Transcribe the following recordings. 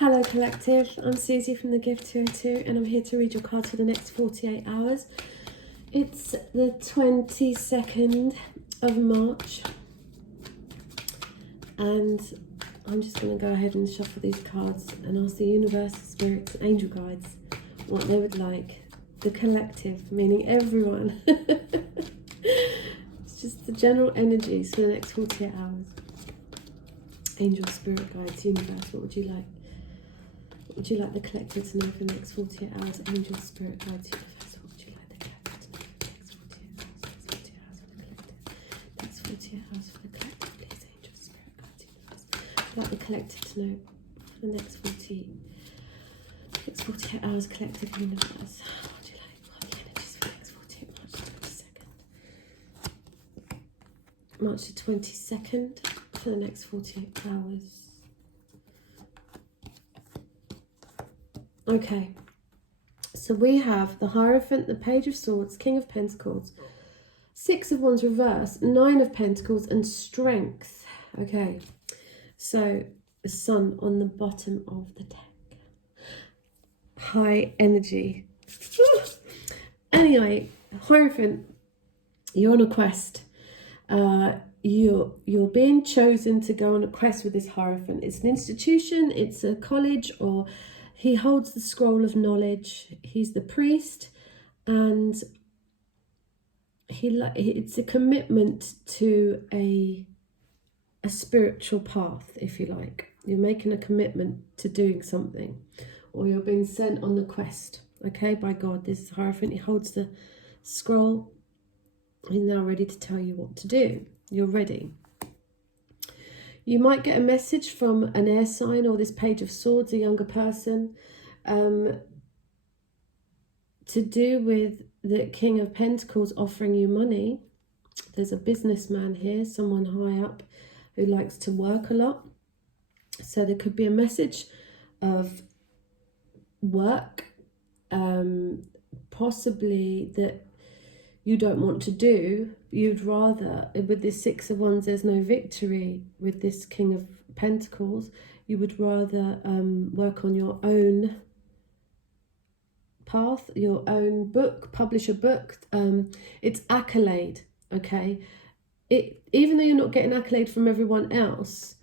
Hello Collective, I'm Susie from the Gift 202 and I'm here to read your cards for the next 48 hours. It's the 22nd of March and I'm just going to go ahead and shuffle these cards and ask the universe, spirits, angel guides what they would like. The collective, meaning everyone. It's just the general energies for the next 48 hours. Angel, spirit guides, universe, what would you like? What would you like the collective to know for the next 48 hours? Angel, spirit guides, universe, what would you like the collective to know for the next 48 hours? Next 48 hours for the collective. Next 48 hours for the collective, please. Angel, spirit guides, universe. I'd like the collective to know for the next 48 hours, collective, universe. What would you like? What are the energies for the next 48 March the 22nd? March the 22nd for the next 48 hours. Okay, so we have the Hierophant, the Page of Swords, King of Pentacles, Six of Wands reverse, Nine of Pentacles, and Strength. Okay, so the Sun on the bottom of the deck. High energy. Anyway, Hierophant, you're on a quest. You're being chosen to go on a quest with this Hierophant. It's an institution, it's a college, or he holds the scroll of knowledge. He's the priest, and it's a commitment to a spiritual path, if you like. You're making a commitment to doing something, or you're being sent on the quest, okay, by God. This Hierophant, he holds the scroll. He's now ready to tell you what to do. You're ready. You might get a message from an air sign or this Page of Swords, a younger person, to do with the King of Pentacles offering you money. There's a businessman here, someone high up who likes to work a lot. So there could be a message of work, possibly that you don't want to do. You'd rather, with this Six of Wands, there's no victory with this King of Pentacles. You would rather work on your own path, your own book, publish a book. It's accolade, okay? Even though you're not getting accolade from everyone else,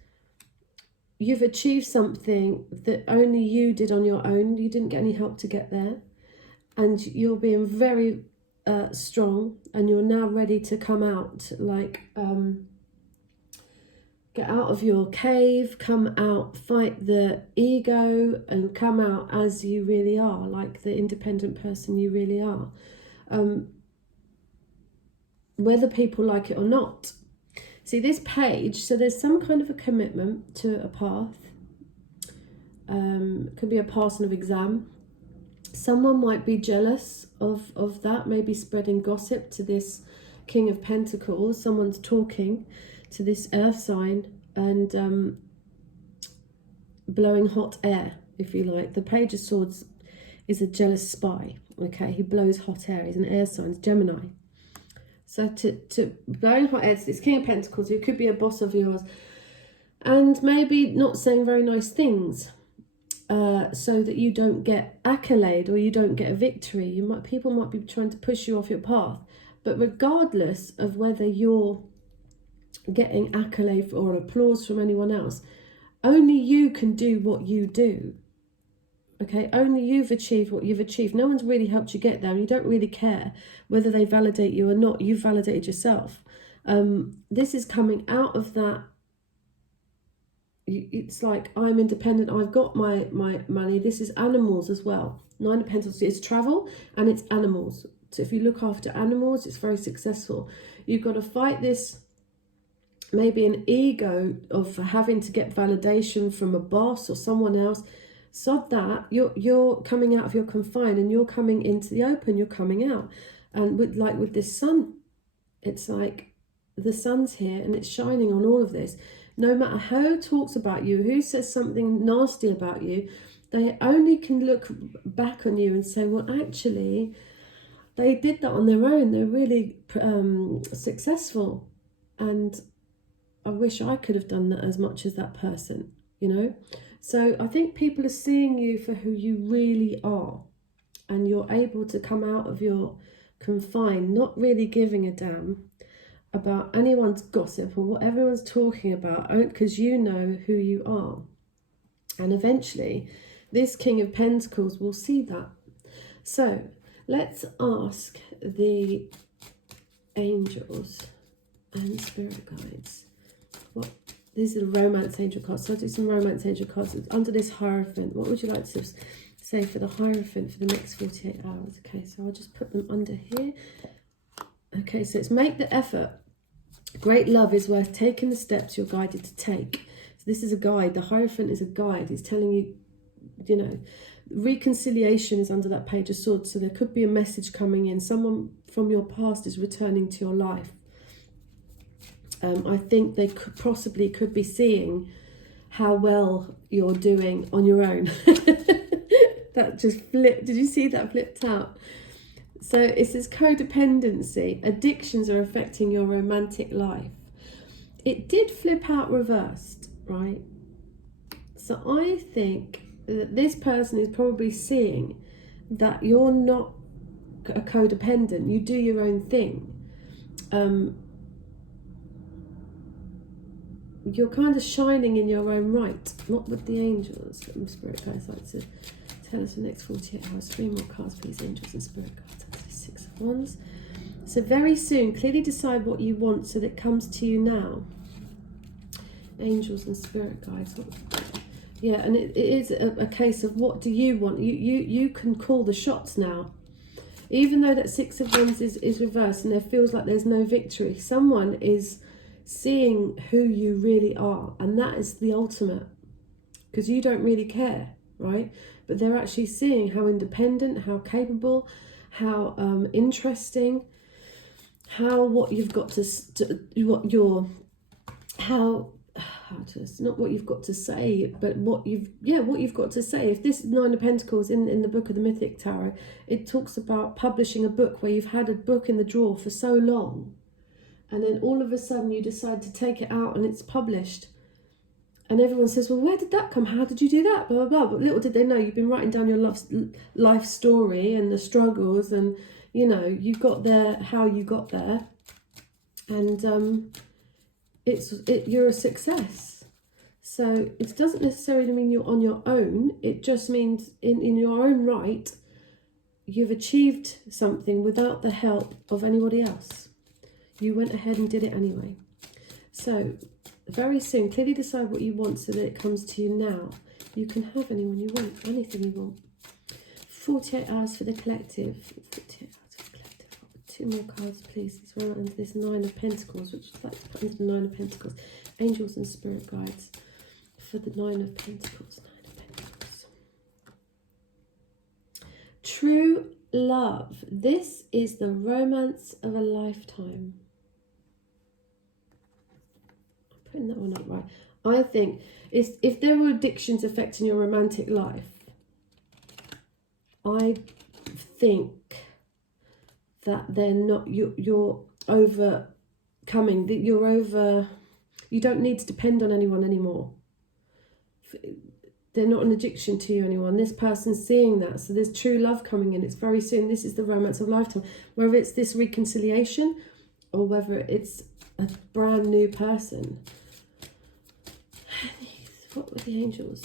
you've achieved something that only you did on your own. You didn't get any help to get there. And you're being very strong, and you're now ready to come out, like get out of your cave, come out, fight the ego, and come out as you really are, like the independent person you really are, whether people like it or not. See this page, so there's some kind of a commitment to a path. It could be a passing of exam. Someone might be jealous of that, maybe spreading gossip to this King of Pentacles. Someone's talking to this earth sign and blowing hot air, if you like. The Page of Swords is a jealous spy, okay? He blows hot air. He's an air sign, it's Gemini. So to blowing hot air to this King of Pentacles, who could be a boss of yours, and maybe not saying very nice things, so that you don't get accolade or you don't get a victory. People might be trying to push you off your path. But regardless of whether you're getting accolade or applause from anyone else, only you can do what you do. Okay, only you've achieved what you've achieved. No one's really helped you get there, and you don't really care whether they validate you or not. You've validated yourself. This is coming out of that. It's like, I'm independent, I've got my money. This is animals as well. Nine of Pentacles, it's travel and it's animals. So if you look after animals, it's very successful. You've got to fight this, maybe an ego of having to get validation from a boss or someone else. Sod that, you're coming out of your confine and you're coming into the open, you're coming out. And with this sun, it's like the sun's here and it's shining on all of this. No matter who talks about you, who says something nasty about you, they only can look back on you and say, well, actually, they did that on their own. They're really successful. And I wish I could have done that as much as that person, you know. So I think people are seeing you for who you really are, and you're able to come out of your confine, not really giving a damn about anyone's gossip or what everyone's talking about, because you know who you are. And eventually this King of Pentacles will see that. So let's ask the angels and spirit guides. What, these are the romance angel cards. So I'll do some romance angel cards under this Hierophant. What would you like to say for the Hierophant for the next 48 hours? Okay, so I'll just put them under here. Okay, so it's make the effort. Great love is worth taking the steps you're guided to take. So this is a guide. The Hierophant is a guide. It's telling you, you know, reconciliation is under that Page of Swords. So there could be a message coming in. Someone from your past is returning to your life. I think they could be seeing how well you're doing on your own. That just flipped. Did you see that flipped out? So it says codependency. Addictions are affecting your romantic life. It did flip out reversed, right? So I think that this person is probably seeing that you're not a codependent. You do your own thing. You're kind of shining in your own right, not with the angels. Spirit guides like to tell us the next 48 hours. 3 more cards, please, angels and spirit guides. 6 of Wands. So very soon, clearly decide what you want so that it comes to you now. Angels and spirit guides. Yeah, and it is a case of what do you want. You can call the shots now. Even though that 6 of Wands is reversed and there feels like there's no victory, someone is seeing who you really are, and that is the ultimate, because you don't really care, right? But they're actually seeing how independent, how capable, how interesting, how what you've got to what you're, how to, not what you've got to say, but what you've got to say. If this 9 of Pentacles in the book of the Mythic Tarot, it talks about publishing a book where you've had a book in the drawer for so long, and then all of a sudden you decide to take it out and it's published. And everyone says, well, where did that come? How did you do that? Blah, blah, blah. But little did they know you've been writing down your life story and the struggles, and, you know, you got there, how you got there. And you're a success. So it doesn't necessarily mean you're on your own. It just means in your own right, you've achieved something without the help of anybody else. You went ahead and did it anyway. So very soon, clearly decide what you want so that it comes to you now. You can have anyone you want, anything you want. 48 hours for the collective. 48 hours for the collective. 2 more cards, please. These run under this 9 of Pentacles, which I'd like to put into the 9 of Pentacles. Angels and spirit guides for the 9 of Pentacles. 9 of Pentacles. True love. This is the romance of a lifetime. Putting that one up right. I think if there were addictions affecting your romantic life, I think that they're not, you're overcoming, that you don't need to depend on anyone anymore. They're not an addiction to you anymore. This person's seeing that. So there's true love coming in. It's very soon. This is the romance of a lifetime. Whether it's this reconciliation or whether it's a brand new person. What were the angels?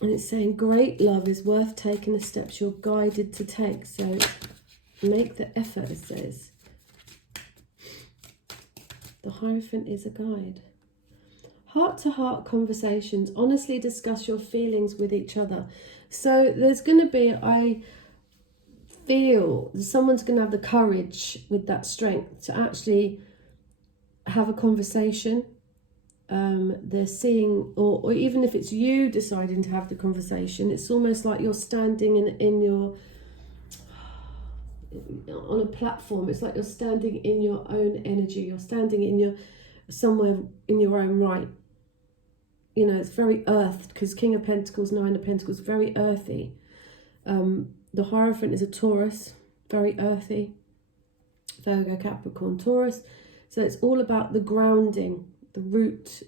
And it's saying great love is worth taking the steps you're guided to take. So make the effort, it says. The Hierophant is a guide. Heart-to-heart conversations. Honestly discuss your feelings with each other. So there's going to be, I feel, someone's going to have the courage with that strength to actually have a conversation. They're seeing, or even if it's you deciding to have the conversation, it's almost like you're standing on a platform. It's like you're standing in your own energy. You're standing in somewhere in your own right. You know, it's very earthed, because King of Pentacles, 9 of Pentacles, very earthy. The Hierophant is a Taurus, very earthy. Virgo, Capricorn, Taurus. So it's all about the grounding the root,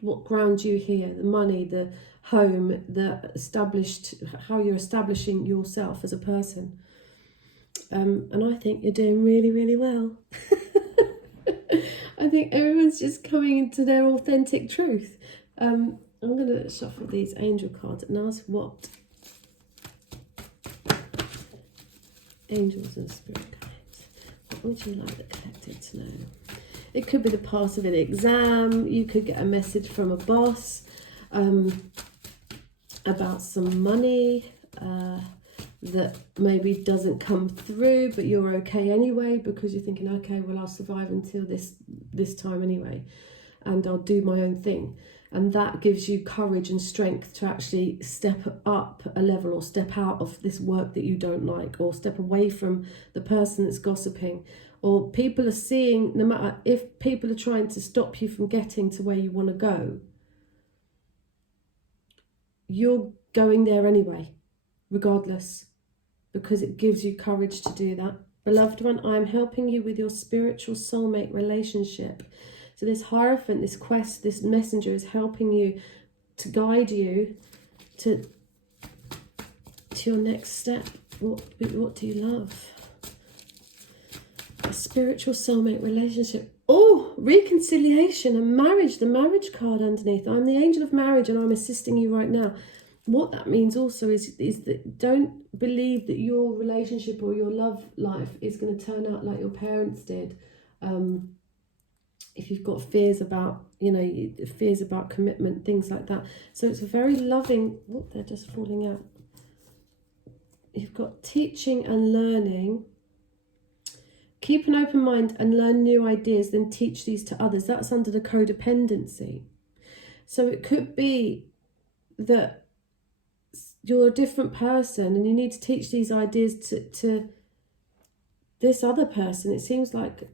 what grounds you here, the money, the home, how you're establishing yourself as a person. And I think you're doing really, really well. I think everyone's just coming into their authentic truth. I'm going to shuffle these angel cards and ask what angels and spirit guides, what would you like the collective to know? It could be the pass of an exam. You could get a message from a boss about some money that maybe doesn't come through, but you're okay anyway because you're thinking, okay, well, I'll survive until this time anyway, and I'll do my own thing. And that gives you courage and strength to actually step up a level, or step out of this work that you don't like, or step away from the person that's gossiping. Or people are seeing, no matter if people are trying to stop you from getting to where you want to go, you're going there anyway, regardless, because it gives you courage to do that. Beloved one, I am helping you with your spiritual soulmate relationship. So this Hierophant, this quest, this messenger is helping you to guide you to your next step. What do you love? A spiritual soulmate relationship. Oh, reconciliation and marriage, the marriage card underneath. I'm the angel of marriage and I'm assisting you right now. What that means also is that don't believe that your relationship or your love life is going to turn out like your parents did. If you've got fears about, fears about commitment, things like that. So it's a very loving, they're just falling out. You've got teaching and learning. Keep an open mind and learn new ideas, then teach these to others. That's under the codependency. So it could be that you're a different person and you need to teach these ideas to this other person. It seems like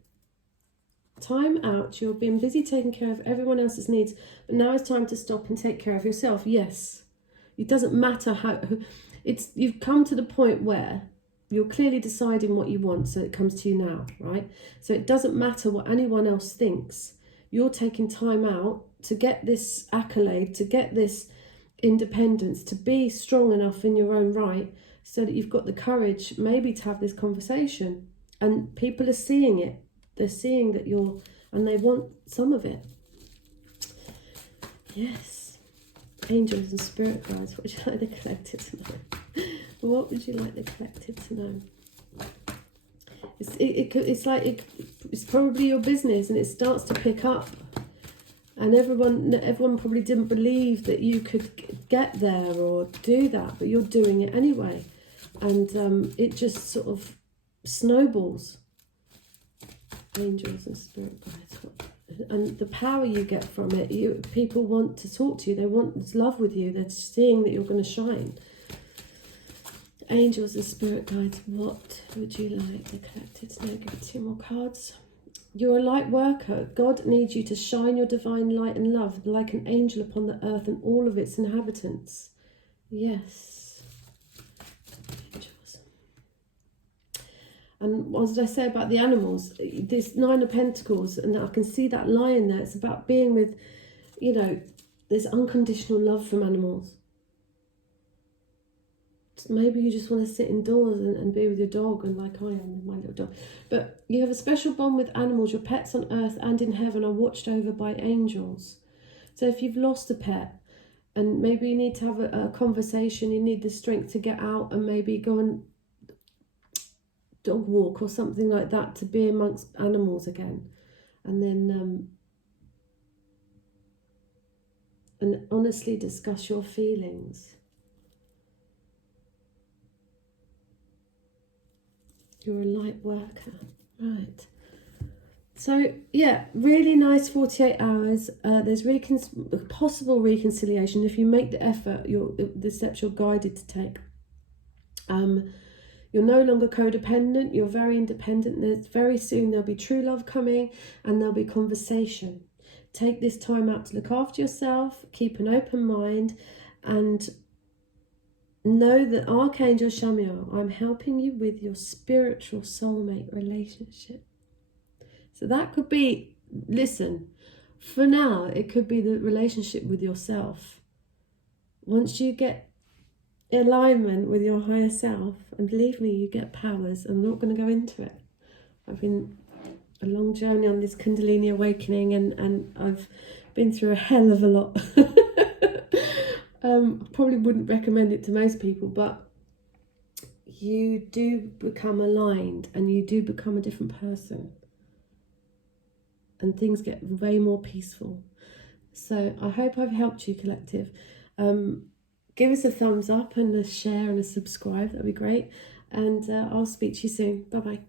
time out, you're being busy taking care of everyone else's needs, but now it's time to stop and take care of yourself. Yes, it doesn't matter you've come to the point where you're clearly deciding what you want, so it comes to you now, right? So it doesn't matter what anyone else thinks. You're taking time out to get this accolade, to get this independence, to be strong enough in your own right, so that you've got the courage maybe to have this conversation. And people are seeing it. They're seeing that and they want some of it. Yes. Angels and spirit guides, what would you like the collective to know? What would you like the collective to know? It's probably your business and it starts to pick up. And everyone probably didn't believe that you could get there or do that, but you're doing it anyway. And it just sort of snowballs. Angels and spirit guides, and the power you get from it. People want to talk to you. They want love with you. They're seeing that you're going to shine. Angels and spirit guides, what would you like the collective to know? Give it 2 more cards. You're a light worker. God needs you to shine your divine light and love like an angel upon the earth and all of its inhabitants. Yes. And what did I say about the animals? This 9 of Pentacles, and I can see that lion there. It's about being with, there's unconditional love from animals. Maybe you just want to sit indoors and be with your dog, and like I am with my little dog. But you have a special bond with animals. Your pets on earth and in heaven are watched over by angels. So if you've lost a pet, and maybe you need to have a conversation, you need the strength to get out and maybe go and dog walk or something like that, to be amongst animals again, and then and honestly discuss your feelings. You're a light worker, right? So yeah, really nice 48 hours. There's possible reconciliation if you make the effort. The steps you're guided to take. You're no longer codependent, you're very independent. Very soon there'll be true love coming and there'll be conversation. Take this time out to look after yourself, keep an open mind, and know that Archangel Chamuel, I'm helping you with your spiritual soulmate relationship. So that could be, listen, for now, it could be the relationship with yourself. Once you get alignment with your higher self, and believe me, you get powers. I'm not going to go into it. I've been a long journey on this Kundalini awakening, and I've been through a hell of a lot. I probably wouldn't recommend it to most people, but you do become aligned and you do become a different person, and things get way more peaceful. So I hope I've helped you, collective. Give us a thumbs up and a share and a subscribe. That'd be great. And I'll speak to you soon. Bye bye.